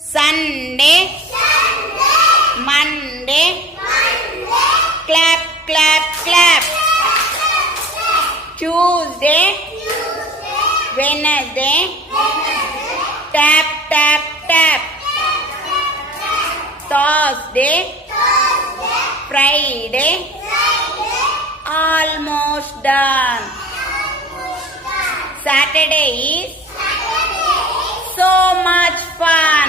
Sunday, Monday, clap, clap, clap. Tuesday, Wednesday, tap, tap, tap. Thursday, Friday, almost done. Saturday is so much fun.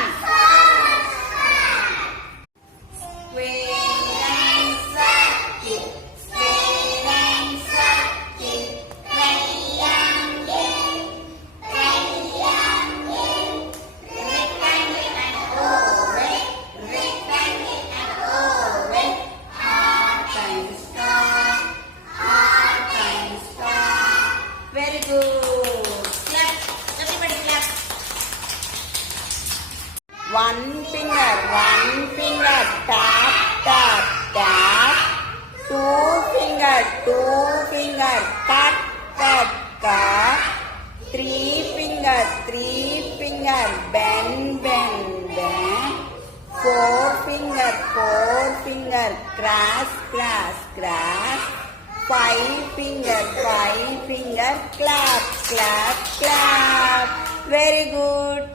Very good. Clap. Everybody clap. One finger, tap, tap, tap. Two finger, cut, cut, cut. Three finger, bend, bend, bend. Four finger, cross, cross, cross. Five finger, clap, clap, clap. Very good.